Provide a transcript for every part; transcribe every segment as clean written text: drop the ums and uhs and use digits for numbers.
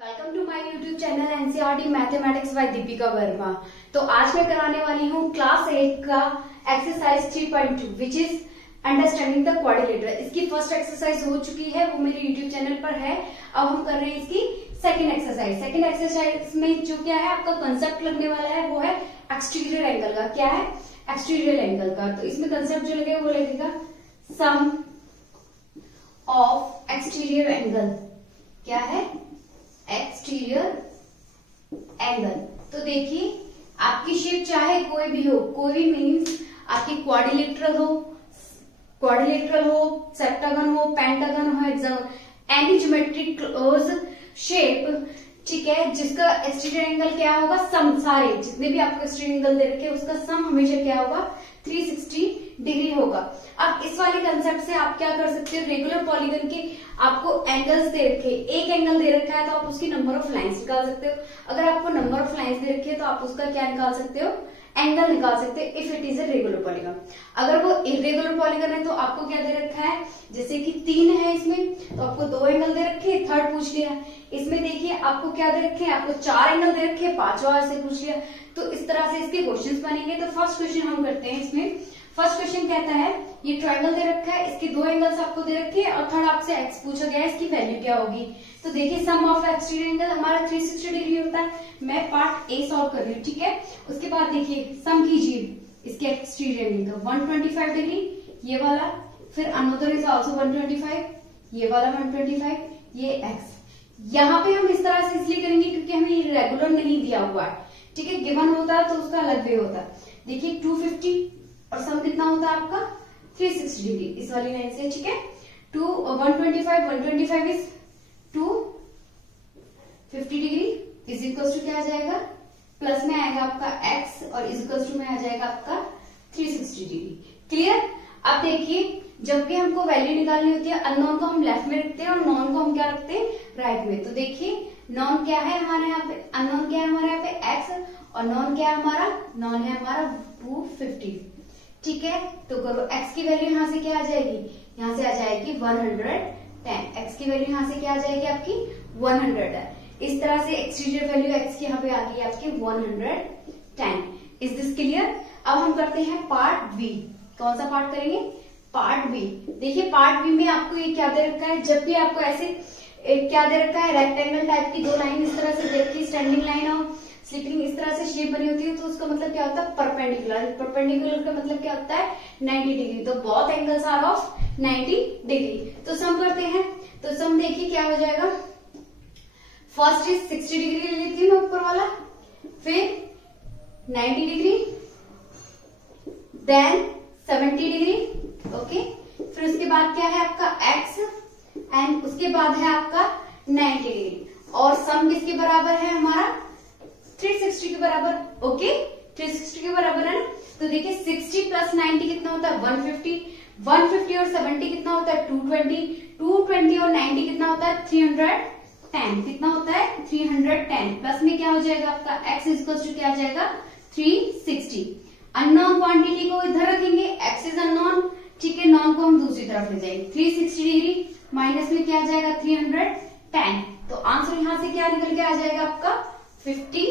Welcome to my YouTube channel NCERT mathematics by Deepika Verma. तो आज मैं कराने वाली हूँ क्लास 8 का exercise 3.2 which is understanding the quadrilateral. इसकी फर्स्ट एक्सरसाइज हो चुकी है, वो मेरे यूट्यूब चैनल पर है। अब हम कर रहे हैं इसकी सेकेंड एक्सरसाइज। सेकेंड एक्सरसाइज में जो क्या है आपका कंसेप्ट लगने वाला है वो है एक्सटीरियर एंगल का। क्या है? एक्सटीरियर एंगल का। तो इसमें कंसेप्ट जो लगेगा वो लगेगा सम ऑफ एक्सटीरियर एंगल। क्या है? Exterior angle. तो देखिए आपकी शेप चाहे कोई भी हो, कोई भी मीन्स आपकी क्वाड्रिलेटरल हो, सेप्टागन हो, पेंटागन हो, एनी ज्योमेट्रिक क्लोज शेप, ठीक है, जिसका एक्सटीरियर एंगल क्या होगा, सम, सारे जितने भी आपको एक्सटीरियर एंगल दे रखे हैं उसका सम हमेशा क्या होगा, 360 डिग्री होगा। अब इस वाले कंसेप्ट से आप क्या कर सकते हो, रेगुलर पॉलीगन के आपको एंगल्स दे रखे, एक एंगल दे रखा है तो आप उसकी नंबर ऑफ लाइंस निकाल सकते हो। अगर आपको नंबर ऑफ लाइंस दे रखी है तो आप उसका क्या निकाल सकते हो, एंगल निकाल सकते हो if it is a regular polygon. अगर वो इरेगुलर पॉलीगन है तो आपको क्या दे रखा है, जैसे कि 3 है इसमें तो आपको 2 एंगल दे रखे, थर्ड पूछ लिया। इसमें देखिए आपको क्या दे रखे हैं, आपको 4 एंगल दे रखे, 5वां से पूछ लिया। तो इस तरह से इसके क्वेश्चंस बनेंगे। तो फर्स्ट क्वेश्चन हम करते हैं। इसमें फर्स्ट क्वेश्चन कहता है ये ट्रायंगल दे रखा है, इसके 2 एंगल्स आपको दे रखे हैं और थर्ड आपसे एक्स पूछा गया है, इसकी वैल्यू क्या होगी। तो देखिए सम ऑफ एक्सटीरियर एंगल हमारा 360 डिग्री होता है। मैं पार्ट ए सॉल्व कर रही हूँ, ठीक है। उसके बाद देखिए सम कीजिए इसके एक्सटीरियर एंगल 125 डिग्री, ये वाला, फिर अनदर इज ऑल्सो 125, ये वाला 125, ये एक्स। यहाँ पे हम इस तरह से इसलिए करेंगे क्योंकि हमें ये रेगुलर नहीं दिया हुआ है, ठीक है। गिवन होता तो उसका अलग वे होता। देखिए 250 और सम कितना होता है आपका 360 डिग्री इस वाली लाइन से, ठीक है। 125 is 250 degree is equal to क्या आ जाएगा, प्लस में आएगा आपका x और इज इक्वल टू में आ जाएगा आपका 360 डिग्री। क्लियर? अब देखिए जब भी हमको वैल्यू निकालनी होती है, अननोन को हम लेफ्ट में रखते हैं और नॉन को हम क्या रखते हैं, राइट में। तो देखिए नॉन क्या है हमारे यहाँ पे, अननोन क्या है हमारे यहाँ पे x, और नॉन क्या है हमारा, नॉन है हमारा 250, ठीक है। तो करो x की वैल्यू यहाँ से क्या आ जाएगी, यहाँ से आ जाएगी 110। x की वैल्यू यहाँ से क्या आ जाएगी आपकी 100। इस तरह से एक्सटीरियर वैल्यू x की यहाँ पे आ गई आपकी 110। Is this clear? अब हम करते हैं पार्ट बी। कौन सा पार्ट करेंगे, पार्ट बी। देखिए पार्ट बी में आपको ये क्या दे रखा है, जब भी आपको ऐसे क्या दे रखा है, रेक्टेंगल टाइप की 2 लाइन इस तरह से देखिए, स्टैंडिंग लाइन और स्लीपिंग इस तरह से शेप बनी होती है, तो उसका मतलब क्या होता है, परपेंडिकुलर। परपेंडिकुलर का मतलब क्या होता है, 90 डिग्री। तो both angles are of 90 degree. तो सम करते हैं। तो सम देखिए क्या हो जाएगा, फर्स्ट इज 60 डिग्री ले लेती हूँ मैं ऊपर वाला, फिर 90 डिग्री, देन 70 डिग्री, ओके। फिर उसके बाद क्या है आपका x एंड उसके बाद है आपका 90 डिग्री। और सम किसके बराबर है हमारा, 360 के बराबर, ओके। 360 के बराबर है ना। तो देखिए 60 प्लस 90 कितना होता है, 150। 150 और 70 कितना होता है, 220। 220 और 90 कितना होता है, 310। कितना होता है, 310। प्लस में क्या हो जाएगा आपका x इक्वल टू क्या आ जाएगा, 360। अननोन क्वांटिटी को इधर रखेंगे, x इज अननोन, ठीक है। नॉन को हम दूसरी तरफ ले जाएंगे। 360 डिग्री माइनस में क्या आ जाएगा, 310। तो आंसर यहां से क्या निकल के आ जाएगा आपका 50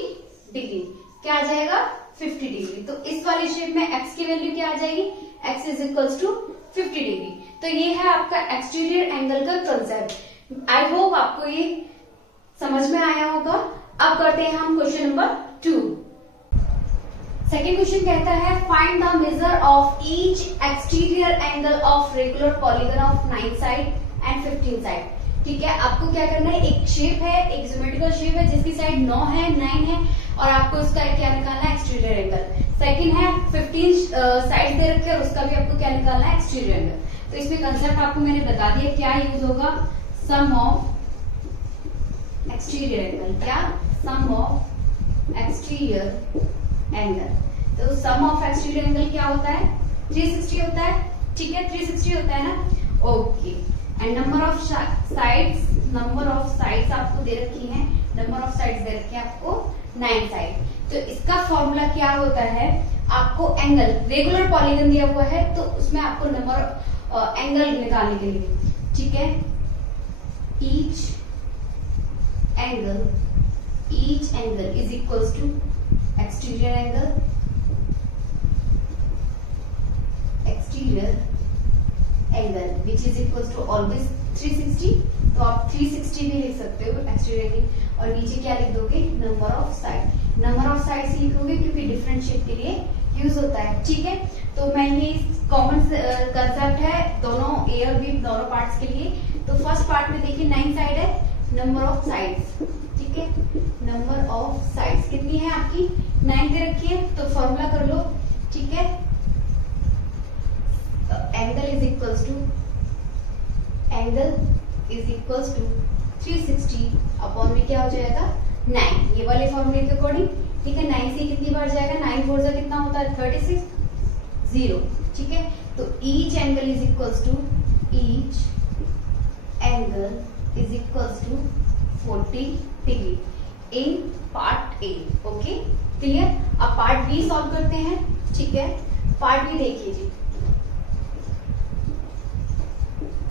डिग्री। क्या आ जाएगा, 50 डिग्री। तो इस वाली शेप में x की वैल्यू क्या आ जाएगी, x is equal to 50 degree. तो ये है आपका एक्सटीरियर एंगल का कंसेप्ट। आई होप आपको ये समझ में आया होगा। अब करते हैं हम क्वेश्चन नंबर 2। सेकेंड क्वेश्चन कहता है find the measure of each exterior angle of regular polygon of 9 side and 15 side. ठीक है, आपको क्या करना है, एक शेप है, एक ज्योमेट्रिकल शेप है जिसकी साइड 9 है, 9 है, और आपको उसका क्या निकालना है, एक्सटीरियर एंगल। सेकंड है 15 साइड दे रखे और उसका भी आपको क्या निकालना है, एक्सटीरियर एंगल। तो इसमें कंसेप्ट आपको मैंने बता दिया, क्या यूज होगा, सम ऑफ एक्सटीरियर एंगल। क्या, सम ऑफ एक्सटीरियर एंगल। तो सम ऑफ एक्सटीरियर एंगल क्या होता है, 360 होता है, ठीक है, 360 होता है ना, okay. And number of sides आपको दे रखी है, नंबर ऑफ साइड्स दे रखे हैं आपको 9 साइड। तो इसका फॉर्मूला क्या होता है, आपको एंगल, रेगुलर पॉलीगन दिया हुआ है तो उसमें आपको नंबर एंगल निकालने के लिए, ठीक है, each angle, each angle is equals to exterior angle, which is equals to always 360। तो आप 360 भी लिख सकते हो एक्सटीरियर एंगल, और नीचे क्या लिख दोगे, number of side. Number of sides लिखोगे क्योंकि डिफरेंट शेप के लिए यूज होता है, ठीक है। तो मैं ये कॉमन कंसेप्ट है दोनों ए और बी दोनों पार्ट्स के लिए। तो फर्स्ट पार्ट में देखिए 9 साइड है, नंबर ऑफ साइड्स, ठीक है, नंबर ऑफ साइड्स कितनी है आपकी 9 दे रखी है। तो फॉर्मूला कर लो, ठीक है, angle is equals to 360 upon में क्या हो जाएगा 9, ये वाले फॉर्मूले के अकॉर्डिंग, ठीक है। 9 से कितनी बार जाएगा, 9 4 से कितना होता है 36, 0, ठीक है। तो each angle is equals to 40 degree in part A, okay clear. अब पार्ट बी सॉल्व करते हैं, ठीक है। पार्ट बी देखिए जी,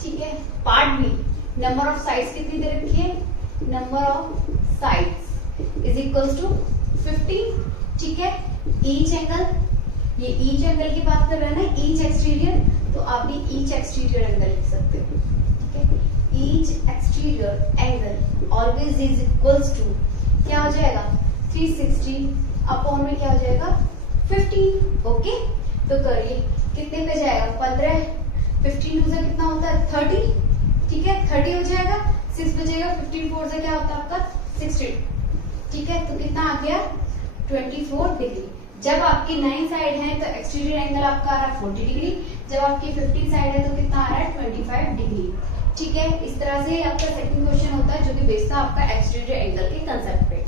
ठीक है। Part B number of sides कितनी दे रखी है, number of sides is equals to 50, ठीक है। ईच एंगल, ये ईच एंगल की बात कर रहे हैं ना, ईच एक्सटीरियर, तो आप भी ईच एक्सटीरियर एंगल लिख सकते हो, ठीक है। Each exterior angle always is equals to क्या हो जाएगा 360 अपॉन में क्या हो जाएगा 15, ओके। तो करिए कितने पे जाएगा 15, 15 टू से कितना होता है 30, ठीक है, 30 हो जाएगा, 6 बचेगा, 15 4 से क्या होता है आपका 16, ठीक है। तो कितना आ गया 24 डिग्री। जब आपकी 9 साइड है तो एक्सटीरियर एंगल आपका आ रहा है 40 डिग्री, जब आपकी 15 साइड है तो कितना आ रहा है 25 डिग्री, ठीक है। इस तरह से आपका सेकंड क्वेश्चन होता है जो कि बेस्ड था आपका एक्सटीरियर एंगल के कंसेप्ट पे।